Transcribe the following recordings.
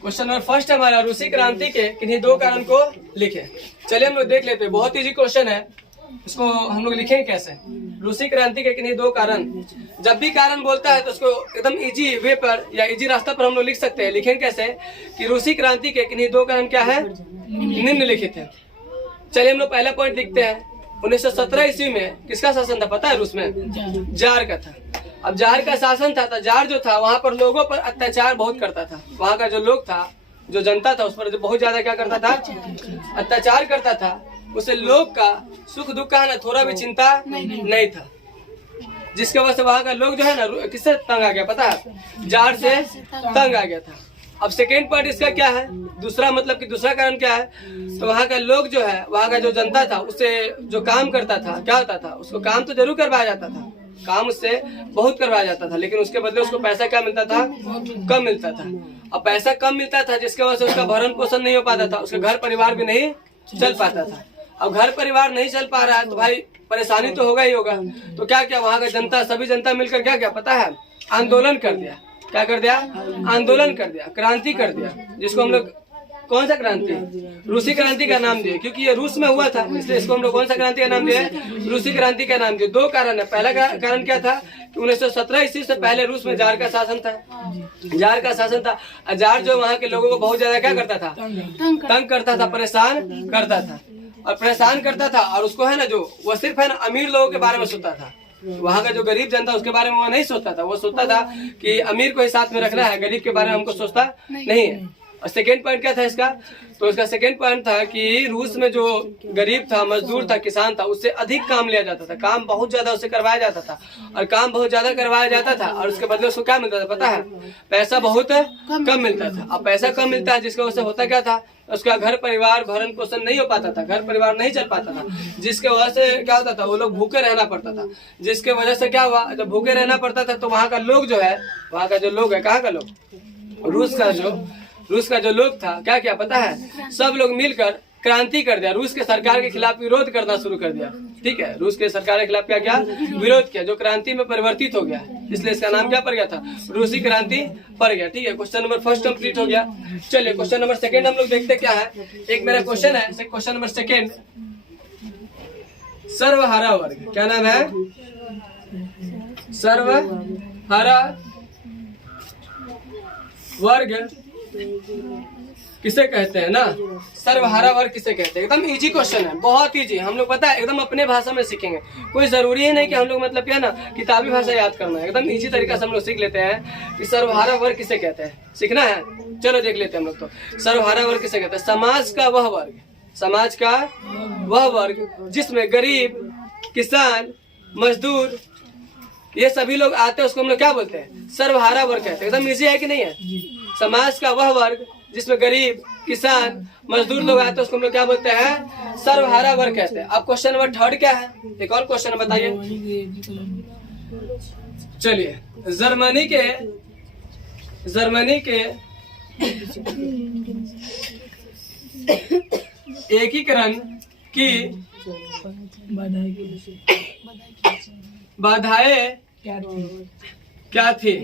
Question number first हमारा, रूसी क्रांति के किन्हीं दो कारण को लिखे। चलिए हम लोग देख लेते हैं, बहुत इजी क्वेश्चन है, इसको हम लोग लिखेंगे कैसे। रूसी क्रांति के किन्हीं दो कारण, जब भी कारण बोलता है तो उसको एकदम इजी वे पर या इजी रास्ता पर हम लोग लिख सकते हैं। लिखेंगे कैसे कि रूसी क्रांति के किन्हीं दो कारण क्या है, निम्नलिखित है। चलिए हम लोग पहला पॉइंट लिखते हैं। 1917 ईस्वी में किसका शासन था पता है रूस में? जार का था। अब जार का शासन था तो जार जो था वहाँ पर लोगों पर अत्याचार बहुत करता था। वहाँ का जो लोग था, जो जनता था, उस पर जो बहुत ज्यादा क्या करता था, अत्याचार करता था। उसे लोग का सुख दुख का है ना थोड़ा भी चिंता नहीं था, जिसके वजह से वहाँ का लोग जो है ना किससे तंग आ गया पता है? जार से तंग आ गया था। अब सेकेंड पॉइंट इसका क्या है, दूसरा मतलब कि दूसरा कारण क्या है, तो वहाँ का लोग जो है, वहाँ का जो जनता था, उससे जो काम करता था क्या होता था, उसको काम तो जरूर करवाया जाता था, काम उससे बहुत करवाया जाता था, लेकिन उसके बदले उसको पैसा क्या मिलता था, कम मिलता था। अब पैसा कम मिलता था जिसके वजह से उसका भरण पोषण नहीं हो पाता था, उसका घर परिवार भी नहीं चल पाता था। अब घर परिवार नहीं चल पा रहा है तो भाई परेशानी तो होगा ही होगा। तो क्या क्या वहाँ का जनता, सभी जनता मिलकर क्या क्या पता है, आंदोलन कर दिया। क्या कर दिया? आंदोलन कर दिया, क्रांति कर दिया, जिसको हम लोग कौन सा क्रांति, रूसी क्रांति का नाम दिए, क्योंकि ये रूस में हुआ था, इसलिए इसको हम लोग कौन सा क्रांति का नाम दिए, रूसी क्रांति का नाम दिए। दो कारण है। पहला कारण क्या था कि 1917 ईस्वी से पहले रूस में जार का शासन था। जार का शासन था, जार जो वहाँ के लोगों को बहुत ज्यादा क्या करता था, तंग करता था, परेशान करता था और परेशान करता था। और उसको है ना जो वो सिर्फ है ना अमीर लोगों के बारे में सोचता था, वहाँ का जो गरीब जनता उसके बारे में वो नहीं सोचता था। वो सोचता था कि अमीर को ही साथ में रखना है, गरीब के बारे में हमको सोचता नहीं है। और सेकेंड पॉइंट क्या था इसका, तो इसका सेकेंड पॉइंट था कि रूस में जो गरीब था, मजदूर था, किसान था, उससे अधिक काम लिया जाता था, काम बहुत ज्यादा उससे करवाया जाता था। और काम बहुत ज्यादा करवाया जाता था और उसके बदले उसको क्या मिलता था पता है, पैसा बहुत कम मिलता था। अब पैसा कम मिलता है जिसकी वजह से होता क्या था, उसका घर परिवार भरण पोषण नहीं हो पाता था, घर परिवार नहीं चल पाता था, जिसके वजह से क्या होता था, वो लोग भूखे रहना पड़ता था। जिसके वजह से क्या हुआ, जब भूखे रहना पड़ता था तो वहाँ का लोग जो है, वहाँ का जो लोग है, कहाँ का लोग, रूस का जो लोग था, क्या क्या पता है, सब लोग मिलकर क्रांति कर दिया, रूस के सरकार के खिलाफ विरोध करना शुरू कर दिया। ठीक है, रूस के सरकार के खिलाफ क्या क्या विरोध किया, जो क्रांति में परिवर्तित हो गया, इसलिए इसका नाम क्या पड़ गया था, रूसी क्रांति पड़ गया। ठीक है, क्वेश्चन नंबर फर्स्ट कंप्लीट हो गया। चलिए क्वेश्चन नंबर सेकंड हम लोग देखते क्या है। एक मेरा क्वेश्चन है, क्वेश्चन नंबर सेकंड, सर्वहारा वर्ग, क्या नाम है, सर्वहारा वर्ग किसे कहते हैं ना, सर्वहारा वर्ग किसे कहते हैं। एकदम इजी क्वेश्चन है, बहुत इजी, हम लोग पता है एकदम अपने भाषा में सीखेंगे, कोई जरूरी है नहीं कि हम लोग मतलब क्या ना किताबी भाषा याद करना है, एकदम इजी तरीका से हम लोग सीख लेते हैं कि सर्वहारा वर्ग किसे कहते हैं। सीखना है, चलो देख लेते हैं हम लोग। तो सर्वहारा वर्ग किसे कहते हैं, समाज का वह वर्ग, समाज का वह वर्ग जिसमें गरीब, किसान, मजदूर, ये सभी लोग आते हैं, उसको हम लोग क्या बोलते हैं, सर्वहारा वर्ग कहते हैं। एकदम इजी है कि नहीं है, समाज का वह वर्ग जिसमें गरीब, किसान, मजदूर लोग आते हैं, उसको हम लोग क्या बोलते हैं, सर्वहारा वर्ग कहते हैं। अब क्वेश्चन नंबर थर्ड क्या है, एक और क्वेश्चन बताइए। चलिए, जर्मनी के एकीकरण की बाधाएं क्या थी,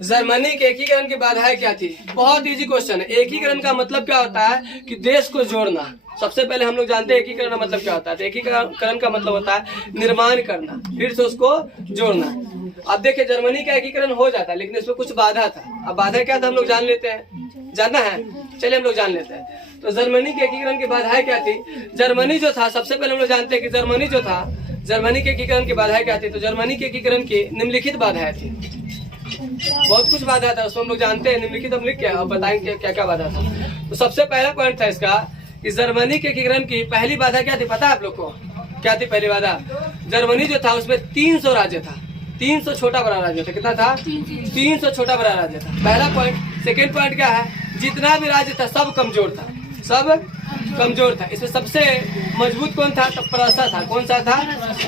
जर्मनी के एकीकरण की बाधाएं क्या थी। बहुत इजी क्वेश्चन है। एकीकरण का मतलब क्या होता है कि देश को जोड़ना। सबसे पहले हम लोग जानते हैं एकीकरण का मतलब क्या होता है, तो एकीकरण का मतलब होता है निर्माण करना, फिर से उसको जोड़ना। अब देखिए जर्मनी का एकीकरण हो जाता है, लेकिन इसमें कुछ बाधा था। अब बाधा क्या था हम लोग जान लेते हैं, जानना है, चलिए हम लोग जान लेते हैं। तो जर्मनी के एकीकरण की बाधाएं क्या थी। जर्मनी जो था, सबसे पहले हम लोग जानते हैं कि जर्मनी जो था, जर्मनी के एकीकरण की बाधाएं क्या थी। तो जर्मनी के एकीकरण की निम्नलिखित बाधाएं थी, बहुत कुछ बाधा था, उसको हम लोग जानते हैं, निम्नलिखित हम लिख के अब बताएंगे क्या क्या बाधा था। तो सबसे पहला पॉइंट था इसका कि जर्मनी के एकीकरण की पहली बाधा क्या थी पता है आप लोग को, क्या थी पहली बाधा। जर्मनी जो था उसमें 300 राज्य था, 300 छोटा बड़ा राज्य था। कितना था, 300 छोटा बड़ा राज्य था, पहला पॉइंट। सेकेंड पॉइंट क्या है, जितना भी राज्य था सब कमजोर था, सब कमजोर था। इसमें सबसे मजबूत कौन था, तो प्रशा था। कौन सा था,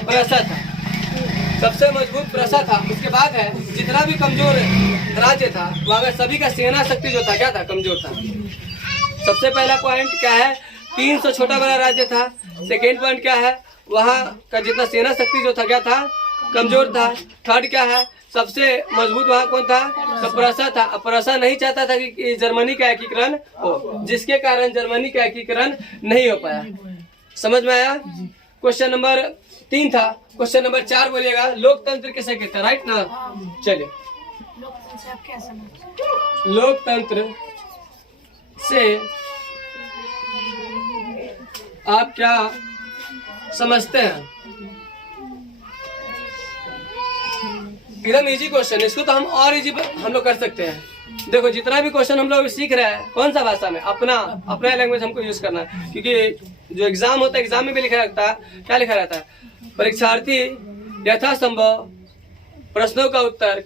प्रशा था, सबसे मजबूत प्रशा था। उसके बाद है जितना भी कमजोर राज्य था वहाँ सभी का सेना शक्ति जो था क्या था, कमजोर था। सबसे पहला पॉइंट क्या है, 300 छोटा बड़ा राज्य था। सेकेंड पॉइंट क्या है, वहाँ का जितना सेना शक्ति जो था क्या था, कमजोर था। थर्ड क्या है, सबसे मजबूत वहाँ कौन था? तो प्रसा था। प्रसा नहीं चाहता था कि जर्मनी का एकीकरण हो, जिसके कारण जर्मनी का एकीकरण नहीं हो पाया। समझ में आया? क्वेश्चन नंबर 3 था। क्वेश्चन नंबर 4 बोलिएगा, लोकतंत्र किसे कहते हैं? राइट ना? चलिए, लोकतंत्र से आप क्या समझते हैं? एकदम इजी क्वेश्चन है, इसको तो हम और इजी हम लोग कर सकते हैं। देखो जितना भी क्वेश्चन हम लोग सीख रहे हैं, कौन सा भाषा में? अपना लैंग्वेज हमको यूज करना है, क्योंकि जो एग्जाम होता है, एग्जाम में भी लिखा रहता है, क्या लिखा रहता है? परीक्षार्थी यथासंभव प्रश्नों का उत्तर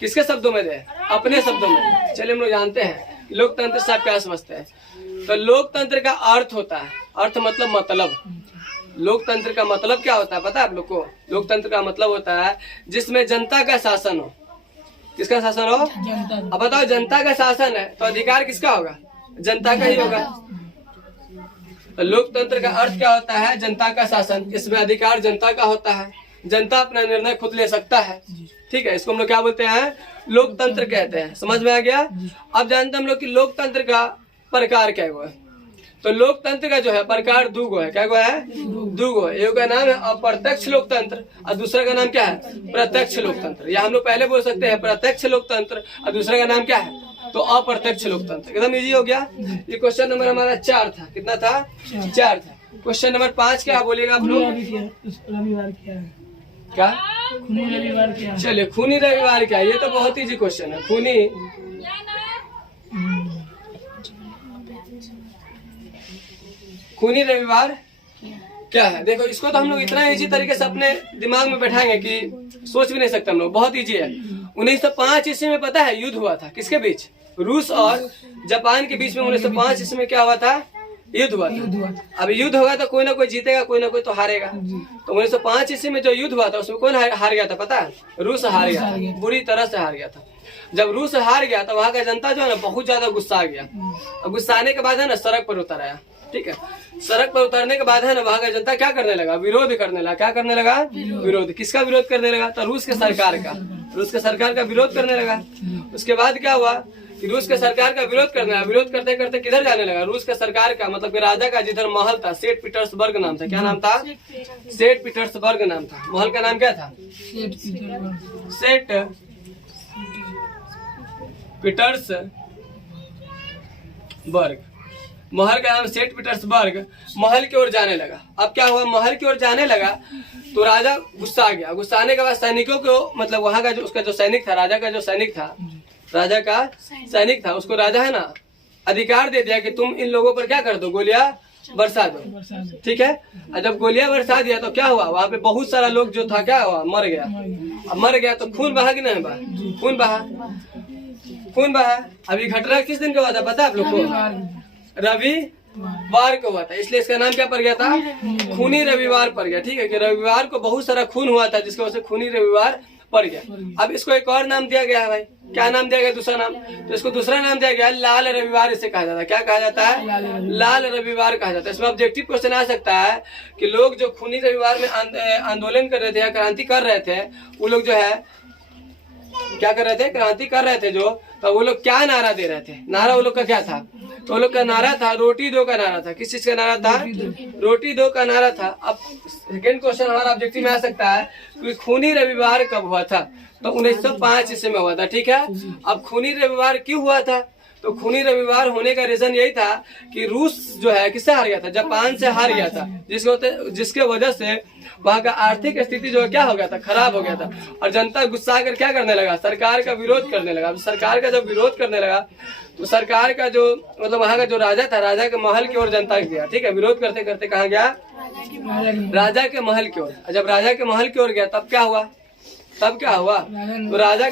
किसके शब्दों में दे? अपने शब्दों में। चलिए हम लोग जानते हैं लोकतंत्र से आप क्या समझते हैं। तो लोकतंत्र का अर्थ होता है, अर्थ मतलब लोकतंत्र का मतलब क्या होता है पता है आप लोग को? लोकतंत्र का मतलब होता है जिसमें जनता का शासन हो। किसका शासन हो? अब बताओ, जनता का शासन है तो अधिकार किसका होगा? जनता का ही होगा। तो लोकतंत्र का अर्थ क्या होता है? जनता का शासन। इसमें अधिकार जनता का होता है, जनता अपना निर्णय खुद ले सकता है। ठीक है, इसको हम लोग क्या बोलते हैं? लोकतंत्र कहते हैं। समझ में आ गया? अब जानते हैं हम लोग कि लोकतंत्र का प्रकार क्या है। तो लोकतंत्र का जो है प्रकार 2 गो है। क्या गो है? 2 गो है। एक का नाम है अप्रत्यक्ष लोकतंत्र और दूसरा का नाम क्या है? प्रत्यक्ष लोकतंत्र। या हम लोग पहले बोल सकते हैं प्रत्यक्ष लोकतंत्र और दूसरा का नाम क्या है? तो अप्रत्यक्ष लोकतंत्र। एकदम इजी हो गया। ये क्वेश्चन नंबर हमारा 4 था। कितना था? 4 था। क्वेश्चन नंबर 5 क्या बोलिएगा आप लोग? रविवार क्या? खूनी रविवार क्या? चलिए, खूनी रविवार क्या? ये तो बहुत इजी क्वेश्चन है। खूनी रविवार क्या है? देखो, इसको तो हम लोग इतना इजी तरीके से अपने दिमाग में बैठाएंगे कि सोच भी नहीं सकते हम लोग। बहुत इजी है। 1905 ईस्वी में पता है युद्ध हुआ था किसके बीच? रूस और जापान के बीच में 1905 ईस्वी में क्या हुआ था? युद्ध हुआ था। अब युद्ध होगा तो कोई ना कोई जीतेगा, कोई ना कोई तो हारेगा। तो 1905 ईस्वी में जो युद्ध हुआ था उसमें कौन हार गया था पता है? रूस हार गया था, बुरी तरह से हार गया था। जब रूस हार गया तो वहाँ का जनता जो है ना बहुत ज्यादा गुस्सा आ गया। और गुस्सा आने के बाद है ना सड़क पर उतर आया। ठीक है, सड़क पर उतरने के बाद है ना वहाँ का जनता क्या करने लगा? विरोध करने लगा। क्या करने लगा? विरोध। किसका विरोध करने लगा? तो रूस के सरकार का। रूस के सरकार का विरोध करने लगा। उसके बाद क्या हुआ कि रूस के सरकार का विरोध करने लगा। विरोध करते करते किधर जाने लगा? रूस के सरकार का मतलब कि राजा का जिधर महल था, सेंट पीटर्सबर्ग नाम था। क्या नाम था? सेंट पीटर्सबर्ग नाम था। महल का नाम क्या था? Saint Petersburg. महल का नाम सेंट पीटर्सबर्ग। महल की ओर जाने लगा। अब क्या हुआ? महल की ओर जाने लगा तो राजा गुस्सा आ गया। गुस्सा आने के बाद सैनिकों को, मतलब वहाँ का जो उसका जो सैनिक था, राजा का जो सैनिक था, राजा का सैनिक था, उसको राजा है ना अधिकार दे दिया कि तुम इन लोगों पर क्या कर दो? गोलियां बरसा दो। ठीक है, और जब गोलियां बरसा दिया तो क्या हुआ? वहाँ पे बहुत सारा लोग जो था क्या हुआ? मर गया। अब मर गया तो खून बहा कि नहीं बहा? खून बहा। अभी घटना किस दिन का हुआ था पता है आप लोग को? रविवार को हुआ था, इसलिए इसका नाम क्या पड़ गया था? खूनी रविवार पड़ गया। ठीक है, कि रविवार को बहुत सारा खून हुआ था जिसकी वजह से खूनी रविवार पड़ गया। अब इसको एक और नाम दिया गया है भाई। क्या नाम दिया गया? दूसरा नाम। तो इसको दूसरा नाम दिया गया लाल रविवार। इसे कहा जाता है। क्या कहा जाता है? लाल रविवार कहा जाता है। इसमें ऑब्जेक्टिव क्वेश्चन आ सकता है कि लोग जो खूनी रविवार में आंदोलन कर रहे थे या क्रांति कर रहे थे, वो लोग जो है क्या कर रहे थे? क्रांति कर रहे थे जो, तो वो लोग क्या नारा दे रहे थे? नारा वो लोग का क्या था? तो वो लोग का नारा था रोटी दो का नारा था। किस चीज का नारा था? रोटी दो का नारा था। अब सेकेंड क्वेश्चन हमारा ऑब्जेक्टिव में आ सकता है कि खूनी रविवार कब हुआ था? तो 1905 ईस्वी में हुआ था। ठीक है, अब खूनी रविवार क्यों हुआ था? तो खूनी रविवार होने का रीजन यही था कि रूस जो है किससे हार गया था? जापान से हार गया था, जिसके वजह से वहाँ का आर्थिक स्थिति जो है क्या हो गया था? खराब हो गया था। और जनता गुस्सा आकर क्या करने लगा? सरकार का विरोध करने लगा। सरकार का जब विरोध करने लगा तो सरकार का जो मतलब वहाँ का जो राजा था, राजा के महल की ओर जनता गया। ठीक है, विरोध करते करते कहाँ गया? राजा के महल की ओर। जब राजा के महल की ओर गया तब क्या हुआ? तो राजा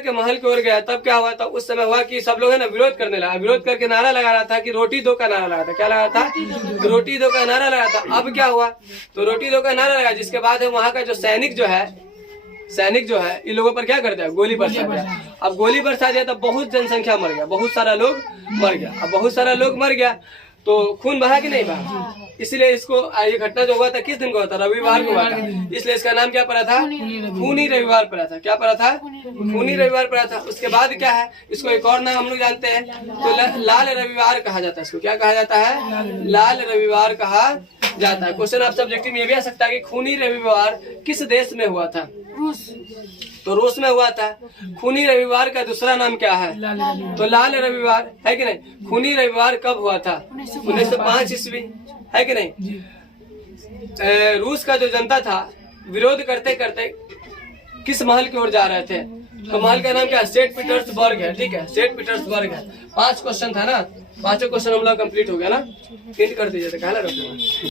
के महल की ओर गया तब क्या हुआ? तो उस समय हुआ कि सब लोग है ना विरोध करने लगा। विरोध करके नारा लगा रहा था कि रोटी दो का नारा लगा था। क्या लगा था? रोटी दो का नारा लगा था। अब क्या हुआ? तो रोटी दो का नारा लगा, जिसके बाद है वहाँ का जो सैनिक जो है इन लोगों पर क्या कर दिया? गोली बरसा दिया। अब गोली बरसा दिया तो बहुत जनसंख्या मर गया, बहुत सारा लोग मर गया। अब बहुत सारा लोग मर गया तो खून बहा कि नहीं बहा, इसलिए इसको ये घटना जो हुआ था किस दिन को हुआ था, रविवार को हुआ था, इसलिए इसका नाम क्या पड़ा था, खूनी रविवार पड़ा था। क्या पड़ा था, खूनी रविवार पड़ा था। उसके बाद क्या है, इसको एक और नाम हम लोग जानते हैं, तो लाल रविवार कहा जाता है। इसको क्या कहा जाता है, लाल रविवार कहा जाता है। क्वेश्चन आप सब्जेक्टिव में ये भी आ सकता है कि खूनी रविवार किस देश में हुआ था, तो रूस में हुआ था। खूनी रविवार का दूसरा नाम क्या है, तो लाल रविवार है कि नहीं। खूनी रविवार कब हुआ था, 1905 ईस्वी, है कि नहीं। रूस का जो जनता था विरोध करते करते किस महल की ओर जा रहे थे, तो महल का नाम क्या है, सेंट पीटर्सबर्ग है। ठीक है, सेंट पीटर्सबर्ग है। 5 क्वेश्चन था ना, 5 क्वेश्चन हम लोग कंप्लीट हो गया ना, प्रिंट कर दीजिए, तो कहला रखो।